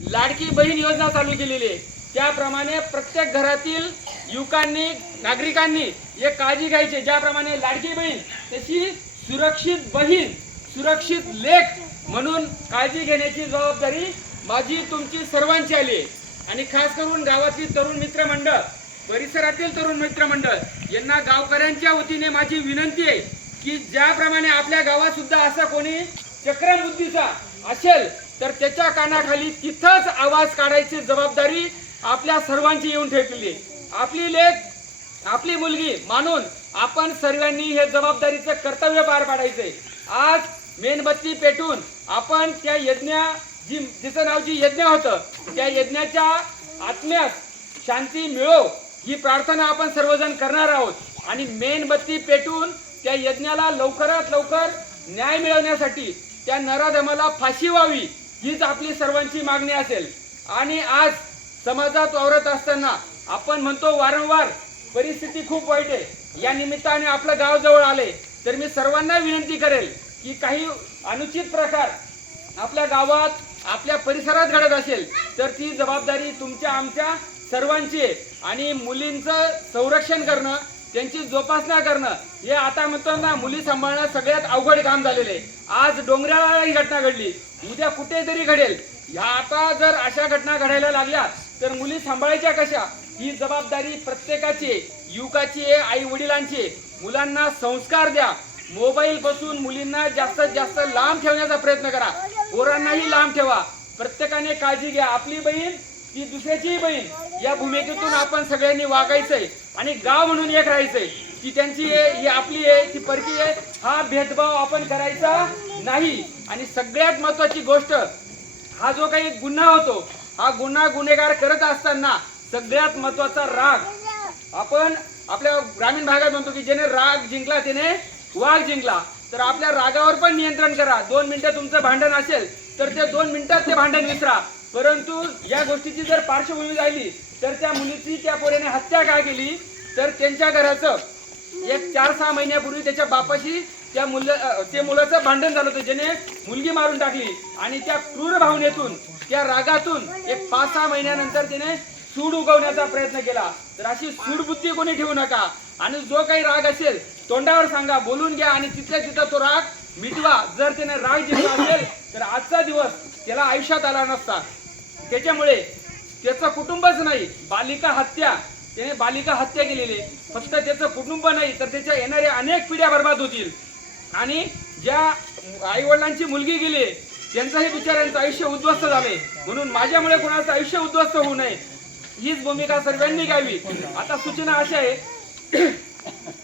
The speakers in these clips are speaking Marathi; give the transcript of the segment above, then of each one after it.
लाडकी बहीण योजना चालू केलेली आहे त्याप्रमाणे प्रत्येक घरातील युवकांनी नागरिकांनी एक काळजी घ्यायची ज्याप्रमाणे लाडकी बहीण तशी सुरक्षित बहीण सुरक्षित लेख म्हणून काळजी घेण्याची जबाबदारी माझी तुमची सर्वांची आली आहे. आणि खास करून गावातील तरुण मित्रमंडळ परिसरातील तरुण मित्रमंडळ यांना गावकऱ्यांच्या वतीने माझी विनंती आहे की ज्याप्रमाणे आपल्या गावात सुद्धा असा कोणी चक्रबुद्धीचा असेल तर त्याच्या कानाखाली तिथंच आवाज काढायची जबाबदारी आपल्या सर्वांची येऊन ठेवलेली आपली लेख आपली मुलगी मानून आपण सर्वांनी हे जबाबदारीचं कर्तव्य पार पाडायचंय आज मेणबत्ती पेटून आपण त्या यज्ञ जी जिचं नाव जी यज्ञ होतं त्या यज्ञाच्या आत्म्यात शांती मिळो ही प्रार्थना आपण सर्वजण करणार आहोत. आणि मेणबत्ती पेटून त्या यज्ञाला लवकरात लवकर न्याय मिळवण्यासाठी त्या नराधमाला फाशी व्हावी. हीच आपली सर्वांची मागणी असेल. आणि आज समाजात वावरत असताना आपण म्हणतो वारंवार परिस्थिती खूप वाईट आहे. या निमित्ताने आपलं गाव जवळ आले तर मी सर्वांना विनंती करेल की काही अनुचित प्रकार आपल्या गावात आपल्या परिसरात घडत असेल तर ती जबाबदारी तुमच्या आमच्या सर्वांची आहे. आणि मुलींचं संरक्षण करणं त्यांची जोपासना करणं. हे आता म्हणतो ना मुली सांभाळणं सगळ्यात अवघड काम झालेलं आहे. आज डोंगराळा ही घटना घडली. उद्या कुठेतरी घडेल. ह्या आता जर अशा घटना घडायला लागल्या तर मुली सांभाळायच्या कशा? ही जबाबदारी प्रत्येकाची युवकाची आहे आई वडिलांची मुलांना संस्कार द्या. मोबाईल पासून मुलींना जास्तीत जास्त लांब ठेवण्याचा प्रयत्न करा. पोरांनाही लांब ठेवा. प्रत्येकाने काळजी घ्या. आपली बहीण ती दुसऱ्याचीही बहीण. या भूमिकेतून आपण सगळ्यांनी वागायचंय आणि गाव म्हणून एक राहायचंय. ती त्यांची आहे ही आपली आहे ती परकी आहे. हा भेदभाव आपण करायचा नाही. आणि सगळ्यात महत्वाची गोष्ट हा जो काही गुन्हा होतो हा गुन्हा गुन्हेगार करत असताना सगळ्यात महत्त्वाचा राग. आपण आपल्या ग्रामीण भागात म्हणतो की ज्याने राग जिंकला त्याने वाघ जिंकला. तर आपल्या रागावर पण नियंत्रण करा. दोन मिनिटं तुमचं भांडण असेल तर ते दोन मिनिटात ते भांडण विसरा. परंतु या गोष्टीची जर पार्श्वभूमी राहिली तर त्या मुलीची त्या पोऱ्याने हत्या का केली? तर त्यांच्या घराचं एक चार सहा महिन्यापूर्वी त्याच्या बापाशी त्या मुल ते मुलाचं भांडण झालं होतं ज्याने मुलगी मारून टाकली. आणि त्या क्रूर भावनेतून त्या रागातून एक पाच सहा महिन्यानंतर त्याने सूड उगवण्याचा प्रयत्न केला. तर अशी सूड बुद्धी कोणी ठेवू नका. आणि जो काही राग असेल तोंडावर सांगा बोलून घ्या आणि तिथल्या तिथं तो राग मिटवा. जर त्याने राग जिंकला असेल तर आजचा दिवस त्याला आयुष्यात आला नसता. त्याच्यामुळे त्याचं कुटुंबच नाही. बालिका हत्या. त्याने बालिका हत्या केलेली. आहे. फक्त त्याचं कुटुंब नाही तर त्याच्या येणाऱ्या अनेक पिढ्या बर्बाद होतील. आणि ज्या आई वडिलांची मुलगी गेली त्यांचंही यांचं आयुष्य उद्ध्वस्त झालंय म्हणून माझ्यामुळे कोणाचं आयुष्य उद्ध्वस्त होऊ नये. हीच भूमिका सर्वांनी घ्यावी. आता सूचना अशा आहे.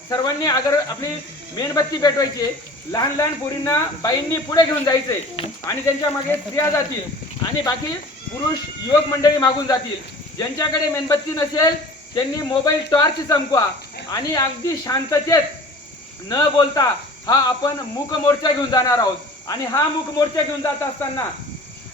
सर्वांनी अगर आपली मेणबत्ती पेटवायची आहे. लहान लहान पोरींना बाईंनी पुढे घेऊन जायचंय आणि त्यांच्या मागे स्त्रिया जातील आणि बाकी पुरुष युवक मंडळी मागून जातील. ज्यांच्याकडे मेणबत्ती नसेल त्यांनी मोबाईल टॉर्च चमकवा आणि अगदी शांततेत न बोलता हा आपण मूक मोर्चा घेऊन जाणार आहोत. आणि हा मूक मोर्चा घेऊन जात असताना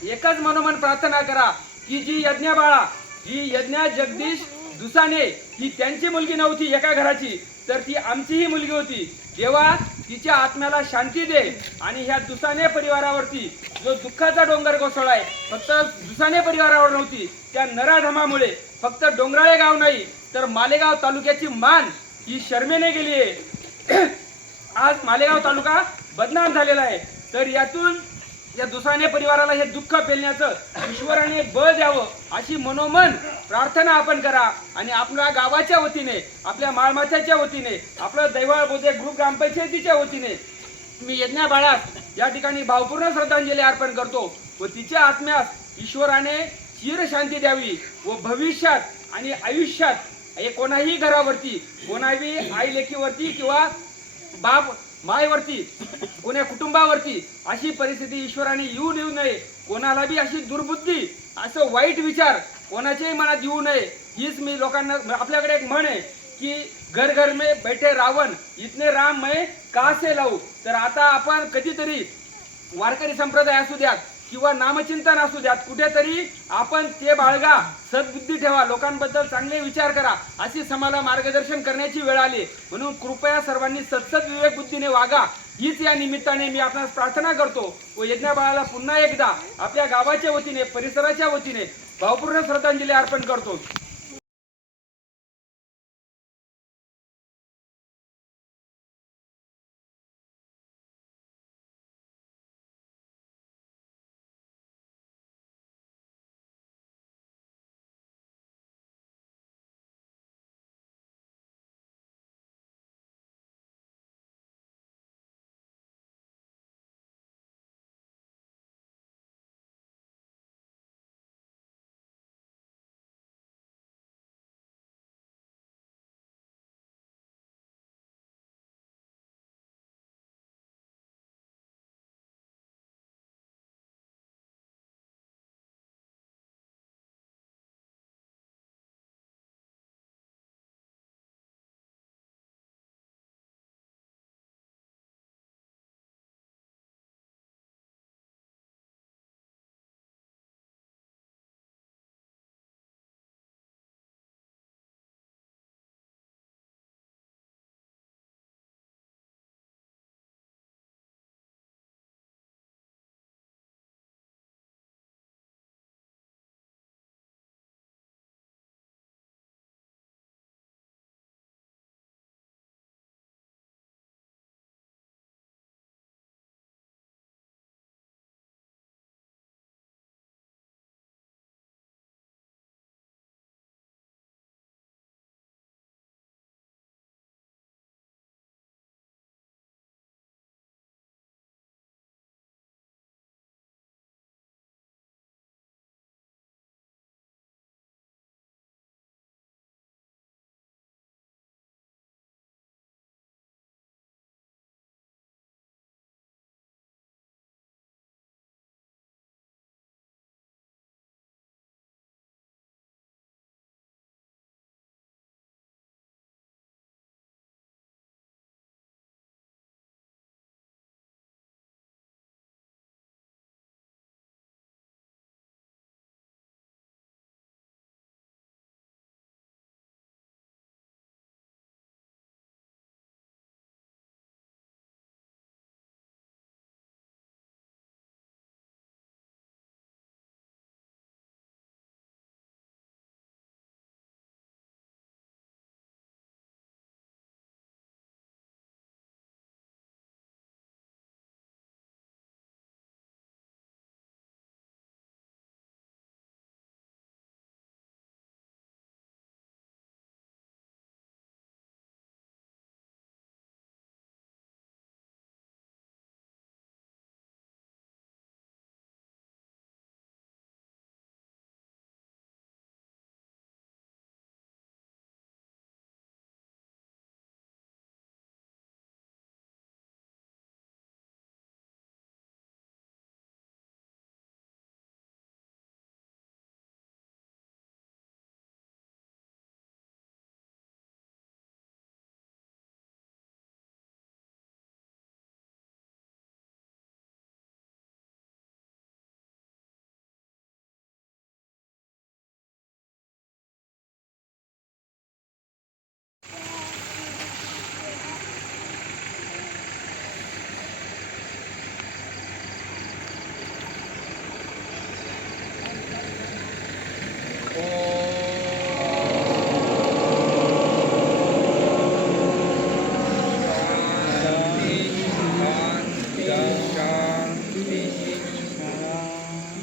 एकच मनोमन प्रार्थना करा की जी यज्ञ बाळा जी यज्ञा जगदीश दुसाने ही त्यांची मुलगी नव्हती एका घराची तर ती आमचीही मुलगी होती. देवा तिच्या आत्म्याला शांती दे आणि ह्या दुसाने परिवारावरती जो दुःखाचा डोंगर कोसळलाय फक्त दुसाने परिवारावर नव्हती त्या नराधमामुळे फक्त डोंगराळे गाव नाही तर मालेगाव तालुक्याची मान ही शर्मेने गेली आहे. आज मालेगाव तालुका बदनाम झालेला आहे. तर यातून या दुसाने परिवाराला हे दुःख पेलण्याचं ईश्वराने बळ द्यावं अशी मनोमन प्रार्थना आपण करा आणि आपल्या गावाच्या वतीने आपल्या माळमाथ्याच्या वतीने आपलं दैवाळ बोधे ग्रुप ग्रामपंचायतीच्या वतीने मी यज्ञा बाळास या ठिकाणी भावपूर्ण श्रद्धांजली अर्पण करतो व तिच्या आत्म्यास ईश्वराने चिर शांती द्यावी व भविष्यात आणि आयुष्यात हे कोणाही घरावरती कोणाही आई लेखीवरती किंवा बाप मायवरती कोण्या कुटुंबावरती अशी परिस्थिती ईश्वराने येऊ देऊ नये कोणाला बी अशी दुर्बुद्धी असं वाईट विचार कोणाच्याही मनात येऊ नये हीच मी लोकांना आपल्याकडे एक म्हण आहे की घर घर मे बैठे रावण इतने राम मैं कासे लावू? तर आता आपण कधीतरी वारकरी संप्रदाय असू द्यात किंवा नामचिंतन असू द्यात कुठेतरी आपण ते बाळगा सद्बुद्धी ठेवा लोकांबद्दल चांगले विचार करा अशी समाला मार्गदर्शन करण्याची वेळ आली. म्हणून कृपया सर्वांनी सत्सद विवेक बुद्धीने वागा. हीच या निमित्ताने मी आपणास प्रार्थना करतो. व यज्ञाबाळाला पुन्हा एकदा आपल्या गावाच्या वतीने परिसराच्या वतीने भावपूर्ण श्रद्धांजली अर्पण करतो.